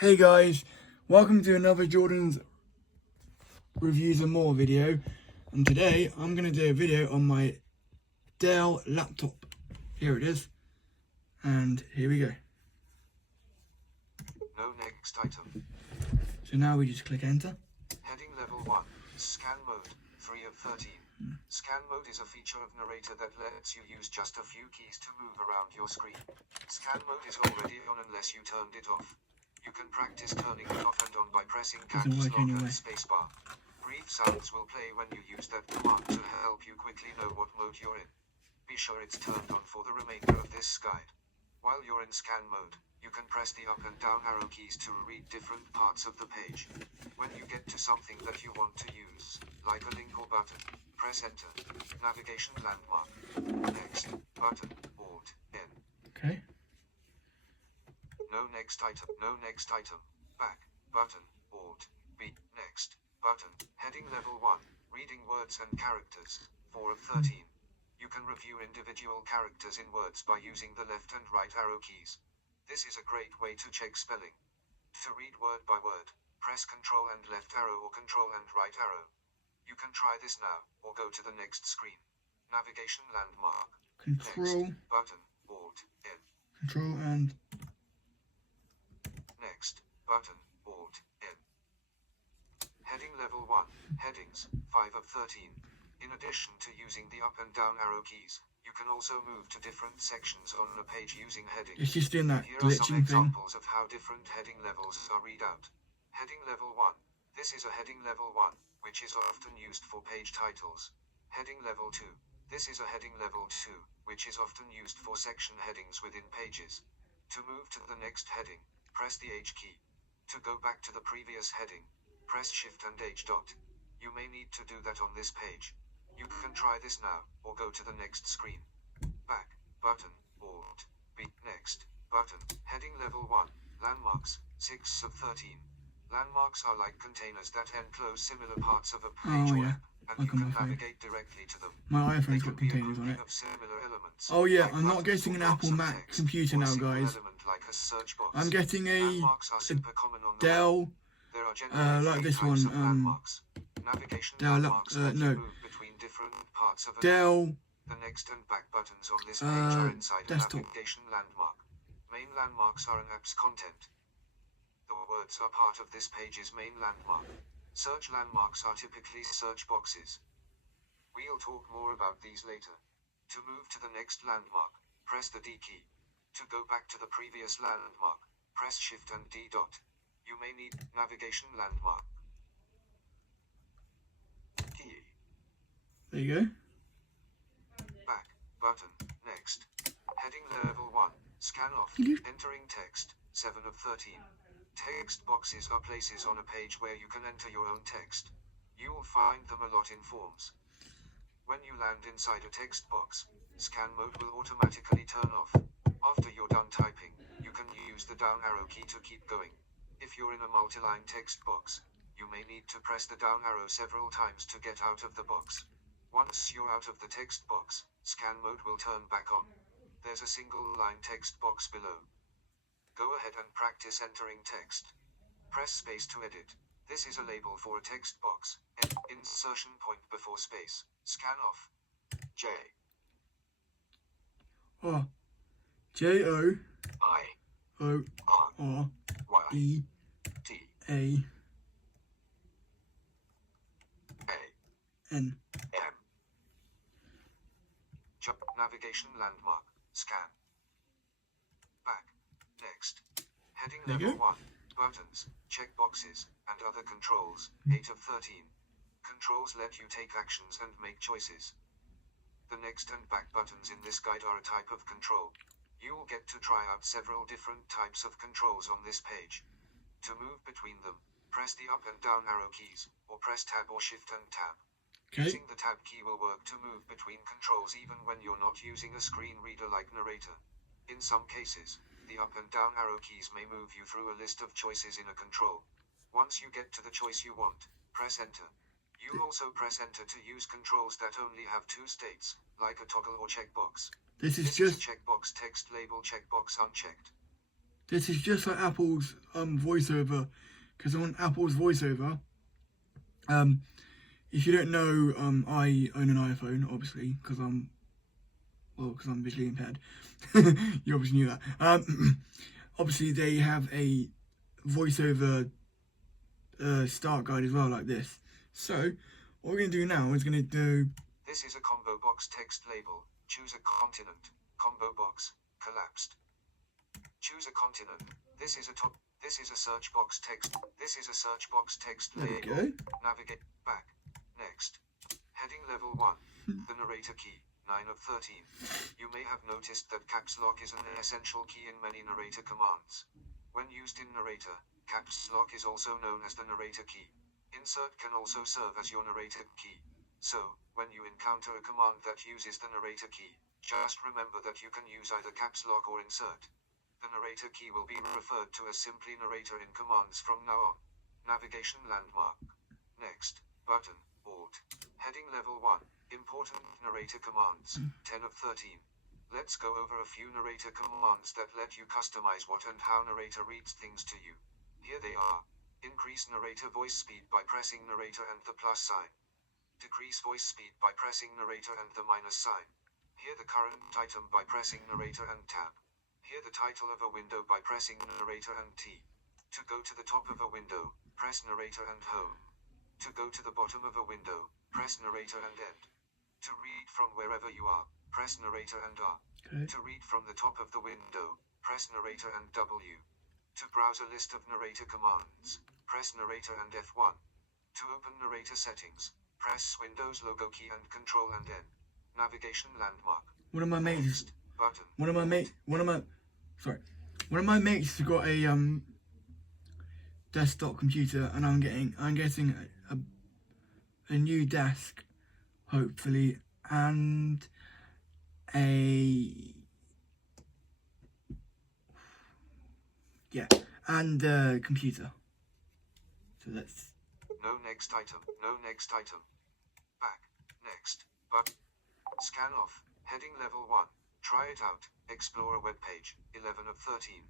Hey guys, welcome to another Jordan's Reviews and More video, and today I'm going to do a video on my Dell laptop. Here it is, and here we go. No next item. So now we just click enter. Heading level 1, scan mode, 3 of 13. Scan mode is a feature of narrator that lets you use just a few keys to move around your screen. Scan mode is already on unless you turned it off. You can practice turning it off and on by pressing caps lock and spacebar. Brief sounds will play when you use that command to help you quickly know what mode you're in. Be sure it's turned on for the remainder of this guide. While you're in scan mode, you can press the up and down arrow keys to read different parts of the page. When you get to something that you want to use, like a link or button, press enter. Navigation landmark. Next, button, Alt, N. Okay. No next item. No next item. Back, button, Alt, B. Next, button. Heading level 1, reading words and characters, 4 of 13. You can review individual characters in words by using the left and right arrow keys. This is a great way to check spelling. To read word by word, press Ctrl and left arrow or Ctrl and right arrow. You can try this now, or go to the next screen. Navigation landmark. Control. Next, button, Alt, N. Control and Next, button, Alt, N. Heading level 1, headings, 5 of 13. In addition to using the up and down arrow keys, you can also move to different sections on a page using headings. it's just doing that Here are some glitching thing. examples of how different heading levels are read out. Heading level 1. This is a heading level 1, which is often used for page titles. Heading level 2. This is a heading level 2, which is often used for section headings within pages. To move to the next heading, press the H key. To go back to the previous heading, press Shift and H dot. You may need to do that on this page. You can try this now, or go to the next screen. Back, button, Alt, B. Next, button, heading level 1, landmarks, 6 of 13. Landmarks are like containers that enclose similar parts of a page or app, and you can navigate directly to them. My They iPhone's can got be a containers on grouping it. of similar elements, Oh yeah, like I'm not buttons getting or an blocks Apple of Mac text, computer or a now, single guys. element like a search box. I'm getting a Landmarks are super common on the web. Dell, There are generally like three this types one, of landmarks. Navigation Dell, landmarks let no. you move between different parts of an app. Dell, The next and back buttons on this page are inside a desktop. navigation landmark. Main landmarks are an app's content. The words are part of this page's main landmark. Search landmarks are typically search boxes. We'll talk more about these later. To move to the next landmark, press the D key. To go back to the previous landmark, press Shift and D dot. You may need navigation landmark. Key. There you go. Back, button, next. Heading level 1, scan off, entering text, 7 of 13. Text boxes are places on a page where you can enter your own text. You will find them a lot in forms. When you land inside a text box, scan mode will automatically turn off. After you're done typing, you can use the down arrow key to keep going. If you're in a multi-line text box, you may need to press the down arrow several times to get out of the box. Once you're out of the text box, scan mode will turn back on. There's a single line text box below. Go ahead and practice entering text. Press space to edit. This is a label for a text box. Insertion point before space. Scan off. J. Oh, J-O-O-R-E-A. I. R. Y. T. A. N. M. Navigation landmark. Scan. Back. Next. Heading There you level 1. Buttons, checkboxes, and other controls. 8 of 13. Controls let you take actions and make choices. The next and back buttons in this guide are a type of control. You will get to try out several different types of controls on this page. To move between them, press the up and down arrow keys, or press tab or shift and tab. Okay. Using the tab key will work to move between controls even when you're not using a screen reader like narrator. In some cases, the up and down arrow keys may move you through a list of choices in a control. Once you get to the choice you want, press enter. You'll also press enter to use controls that only have two states, like a toggle or checkbox. This is This is just a checkbox text label checkbox unchecked. This is just like Apple's voiceover, because on Apple's voiceover, if you don't know, I own an iPhone, obviously, because I'm visually impaired. You obviously knew that. Obviously, they have a voiceover start guide as well, like this. So, what we're going to do now is going to do... This is a combo box text label. Choose a continent. Combo box. Collapsed. Choose a continent. This is a search box text. This is a search box text There we label. go. Navigate back. Next. Heading level 1. The narrator key. 9 of 13. You may have noticed that caps lock is an essential key in many narrator commands. When used in narrator, caps lock is also known as the narrator key. Insert can also serve as your narrator key. So, when you encounter a command that uses the narrator key, just remember that you can use either caps lock or insert. The narrator key will be referred to as simply narrator in commands from now on. Navigation landmark. Next, button, Alt. Heading level 1. Important narrator commands. 10 of 13. Let's go over a few narrator commands that let you customize what and how narrator reads things to you. Here they are. Increase narrator voice speed by pressing narrator and the plus sign. Decrease voice speed by pressing narrator and the minus sign. Hear the current item by pressing narrator and tab. Hear the title of a window by pressing narrator and T. To go to the top of a window, press narrator and home. To go to the bottom of a window, press narrator and end. To read from wherever you are, press narrator and R. Okay. To read from the top of the window, press narrator and W. To browse a list of narrator commands, press narrator and F1. To open narrator settings, press Windows logo key and Control and N. Navigation landmark. One of my mates... Next, button. One of my mates has got a desktop computer, and I'm getting a new desk, hopefully, and a computer. So let's... No next item. No next item. Back. Next. But. Scan off. Heading level 1. Try it out. Explore a web page. 11 of 13.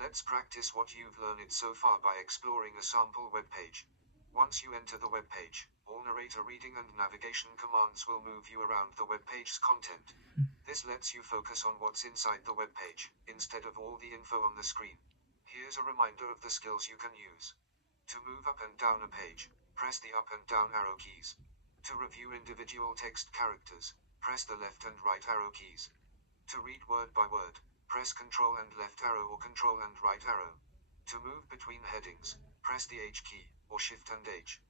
Let's practice what you've learned so far by exploring a sample web page. Once you enter the web page, all narrator reading and navigation commands will move you around the web page's content. This lets you focus on what's inside the web page, instead of all the info on the screen. Here's a reminder of the skills you can use. To move up and down a page, press the up and down arrow keys. To review individual text characters, press the left and right arrow keys. To read word by word, press Ctrl and left arrow or Ctrl and right arrow. To move between headings, press the H key, or Shift and H.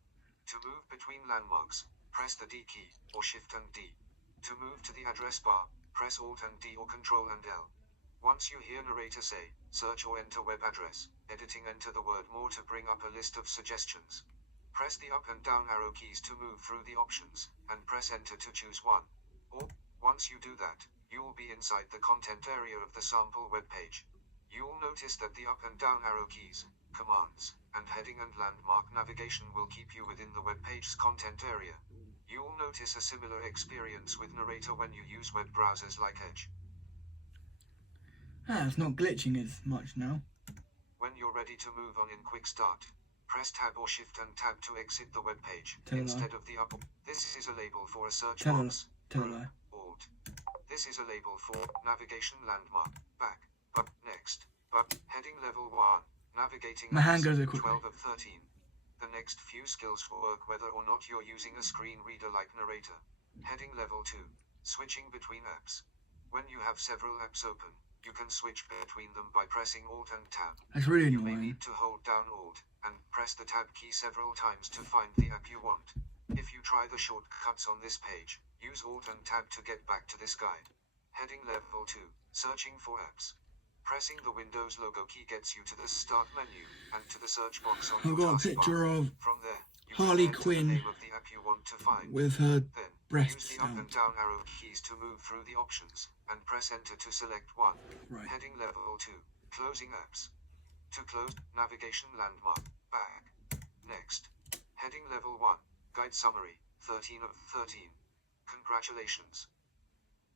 To move between landmarks, press the D key, or Shift and D. To move to the address bar, press Alt and D or Ctrl and L. Once you hear narrator say, search or enter web address, editing enter the word more to bring up a list of suggestions. Press the up and down arrow keys to move through the options, and press enter to choose one. Or, once you do that, you will be inside the content area of the sample web page. You will notice that the up and down arrow keys, commands, and heading and landmark navigation will keep you within the web page's content area. You will notice a similar experience with narrator when you use web browsers like Edge. It's not glitching as much now. When you're ready to move on in Quick Start, press Tab or Shift and Tab to exit the web page, instead of the up. This is a label for a search box. Alt. This is a label for navigation landmark. Back. But next. But heading level 1. Navigating. My hand goes there quickly. 12 of 13. The next few skills work whether or not you're using a screen reader like narrator. Heading level 2. Switching between apps. When you have several apps open, you can switch between them by pressing Alt and Tab. That's really You may annoying. need to hold down Alt and press the Tab key several times to find the app you want. If you try the shortcuts on this page, use Alt and Tab to get back to this guide. Heading level 2. Searching for apps. Pressing the Windows logo key gets you to the Start menu and to the search box on I've your got a taskbar. picture of From there, you Harley can enter Quinn the name of the app you want to find. with her Then, breasts use the up and out. down arrow keys to move through the options, and press enter to select one. Right. Heading level 2. Closing apps. To close, navigation landmark. Back. Next. Heading level 1. Guide summary. 13 of 13. Congratulations.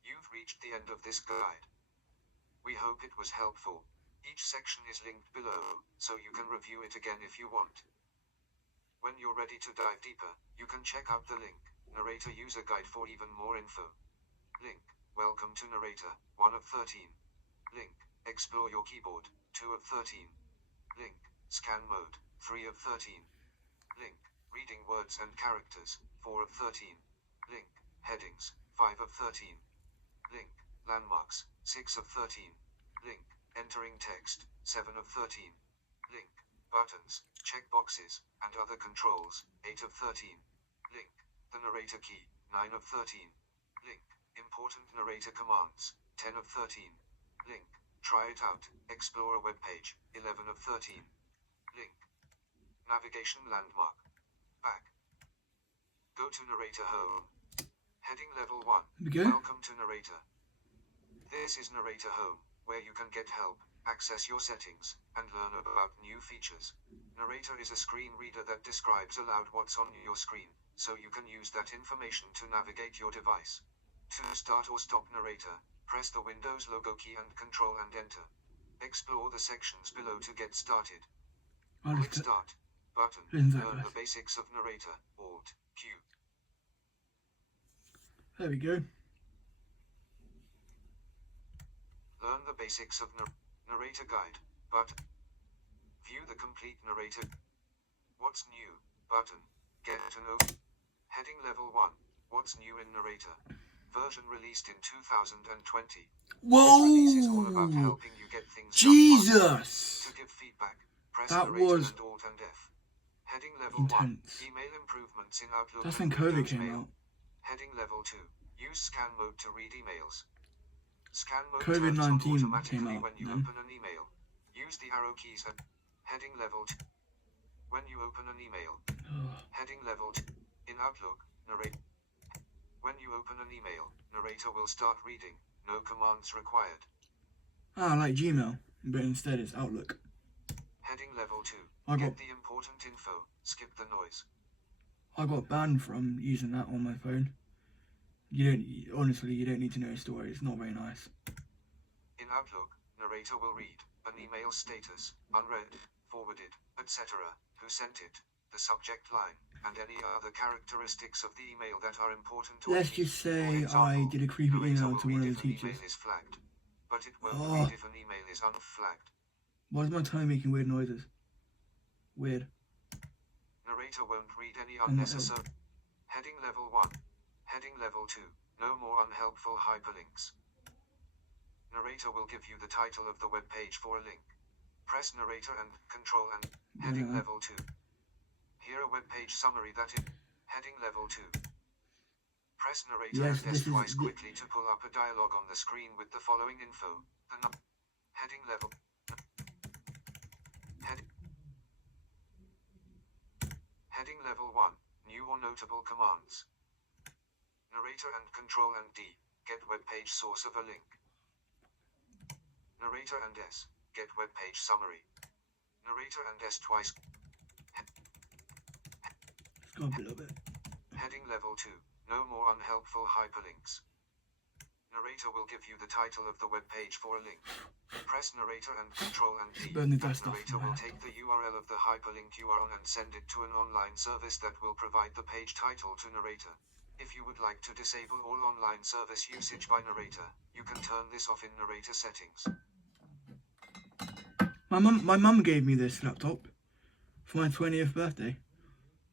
You've reached the end of this guide. We hope it was helpful. Each section is linked below, so you can review it again if you want. When you're ready to dive deeper, you can check out the link, Narrator User Guide for even more info. Link, Welcome to Narrator, 1 of 13. Link, Explore your keyboard, 2 of 13. Link, Scan mode, 3 of 13. Link, Reading words and characters, 4 of 13. Link, Headings, 5 of 13. Link, Landmarks, 6 of 13. Link, Entering text, 7 of 13. Link, Buttons, checkboxes, and other controls, 8 of 13. Link, the narrator key, 9 of 13. Link, important narrator commands, 10 of 13. Link, try it out, explore a web page, 11 of 13. Link, navigation landmark. Back. Go to narrator home. Heading level 1. Welcome to narrator. This is narrator home, where you can get help, access your settings, and learn about new features. Narrator is a screen reader that describes aloud what's on your screen, so you can use that information to navigate your device. To start or stop narrator, press the Windows logo key and Control and Enter. Explore the sections below to get started. Click Start button. Learn the basics of narrator, Alt, Q. There we go. Learn the basics of narrator guide, button. View the complete narrator. What's new, button. Get to know. Heading level 1. What's new in narrator? Version released in 2020. Whoa! This release is all about helping you get things done Jesus! faster. To give feedback, press That narrator was and Alt and F. Heading level intense. 1. Email improvements in Outlook. That's when and COVID Windows came Mail. out. Heading level 2. Use scan mode to read emails. Scan mode COVID-19 turns on came automatically out when you then. open an email. Use the arrow keys at heading level 2. When you open an email. Heading level 2. In Outlook, narrate. When you open an email, narrator will start reading. No commands required. Ah, like Gmail, but instead it's Outlook. Heading level 2. Get the important info. Skip the noise. I got banned from using that on my phone. You don't need to know a story. It's not very nice. In Outlook, narrator will read an email status, unread, forwarded, etc., who sent it, the subject line, and any other characteristics of the email that are important to Let's just say I did a creepy email to one of the teachers. Email is flagged, but it won't read if an email is unflagged. Why is my tongue making weird noises? Weird. Narrator won't read any unnecessary. Heading level 1. Heading level 2. No more unhelpful hyperlinks. Narrator will give you the title of the web page for a link. Press narrator and Control and heading level 2. Here a web page summary that is heading level 2. Press narrator and S twice quickly to pull up a dialog on the screen with the following info. Heading level. Heading level 1. New or notable commands. Narrator and Control and D. Get web page source of a link. Narrator and S. Get web page summary. Narrator and S twice. Let's go up a little bit. Heading level 2. No more unhelpful hyperlinks. Narrator will give you the title of the web page for a link. Press narrator and Control and D. And narrator will take the URL of the hyperlink you are on and send it to an online service that will provide the page title to narrator. If you would like to disable all online service usage by narrator, you can turn this off in narrator settings. My mum gave me this laptop for my 20th birthday,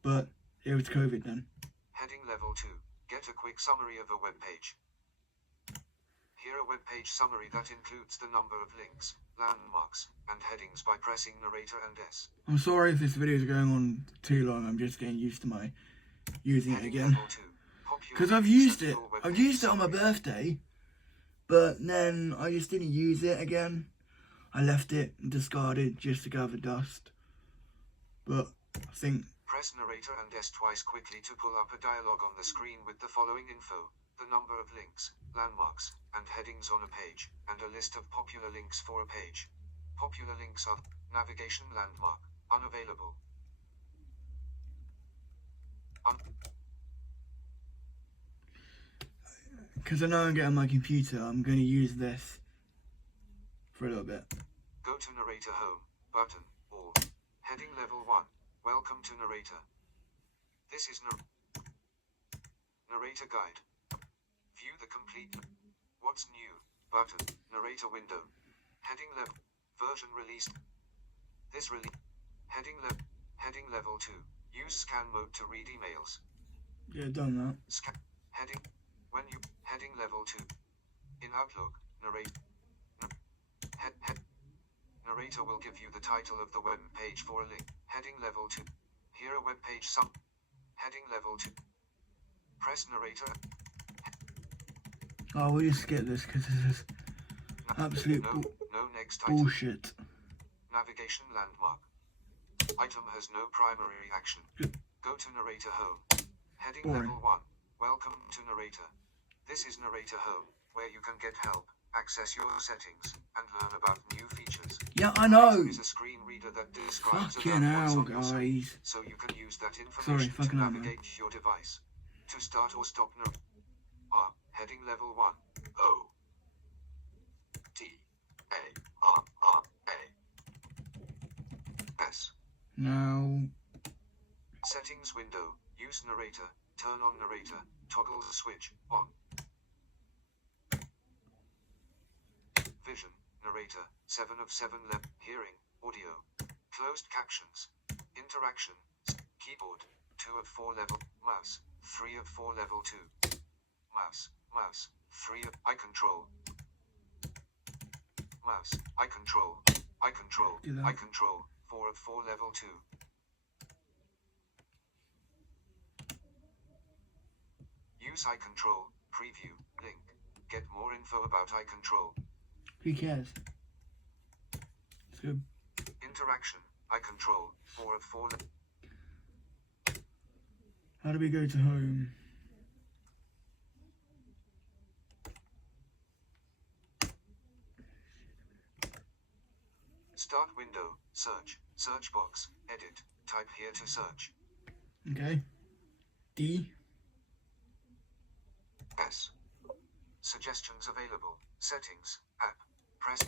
but it was COVID then. Heading level 2. Get a quick summary of a web page. Here a web page summary that includes the number of links, landmarks, and headings by pressing narrator and S. I'm sorry if this video is going on too long. I'm just getting used to my using it again. Because I've used it on my birthday, but then I just didn't use it again. I left it and discarded just to gather dust. But I think... Press narrator and S twice quickly to pull up a dialog on the screen with the following info. The number of links, landmarks, and headings on a page, and a list of popular links for a page. Popular links are navigation landmark, unavailable. Because I know I'm getting my computer, I'm going to use this for a little bit. Go to narrator home button or heading level 1. Welcome to narrator. This is narrator guide. View the complete what's new button. Narrator window. Heading level version released. This release heading level 2. Use scan mode to read emails. Yeah, done that. Scan heading when you heading level 2. In Outlook, narrator will give you the title of the web page for a link. Heading level 2. Here a web page heading level 2. Press narrator. Oh, we'll just skip this because this is absolute no next item. bullshit. Navigation landmark. Item has no primary action. Go to narrator home. Heading level 1. Welcome to narrator. This is narrator home, where you can get help, access your settings, and learn about new features. Yeah, I know. Is a screen reader that describes Fucking hell, guys. so you can use that information to navigate your device. To start or stop heading level 1. O T A R R A S. Now Settings window. Use narrator. Turn on narrator. Toggle the switch on. Vision. Narrator. 7 of 7 left. Hearing. Audio. Closed captions. Interaction. Keyboard. 2 of 4 level. Mouse. 3 of 4 level 2. Mouse. 3 of eye control. Mouse. Eye control. 4 of 4 level 2. Use eye control. Preview. Link. Get more info about eye control. who cares? It's good. Interaction. Eye control. 4 of 4 How do we go to home? Start window. Search. Search box. Edit. Type here to search. Okay. D. S. Suggestions available. Settings. App. Press.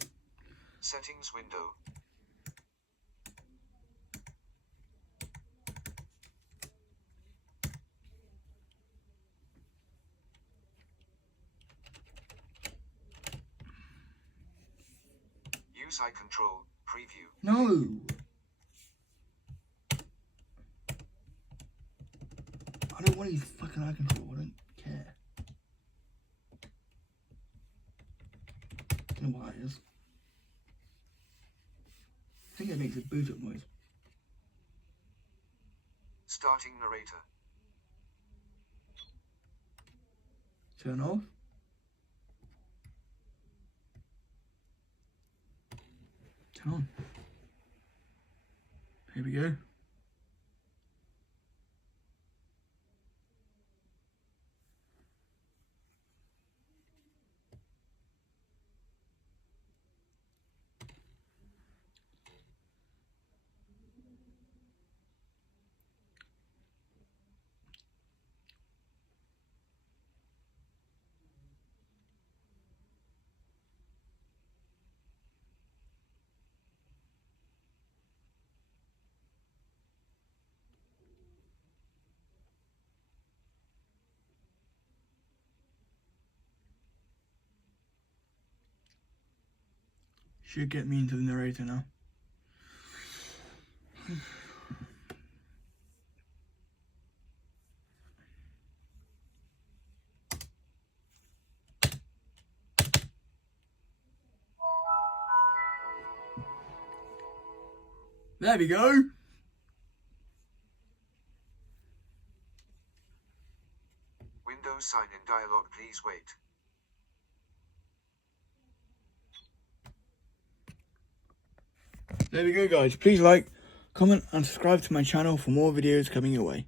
Settings window. Use eye control. Preview. No. I don't want to use fucking eye control. I don't care. I don't know why it is. I think it makes a boot up noise. Starting narrator. Turn off. Turn on. Here we go. Should get me into the narrator now. There we go. Windows sign in dialog. Please wait. There we go, guys. Please like, comment and subscribe to my channel for more videos coming your way.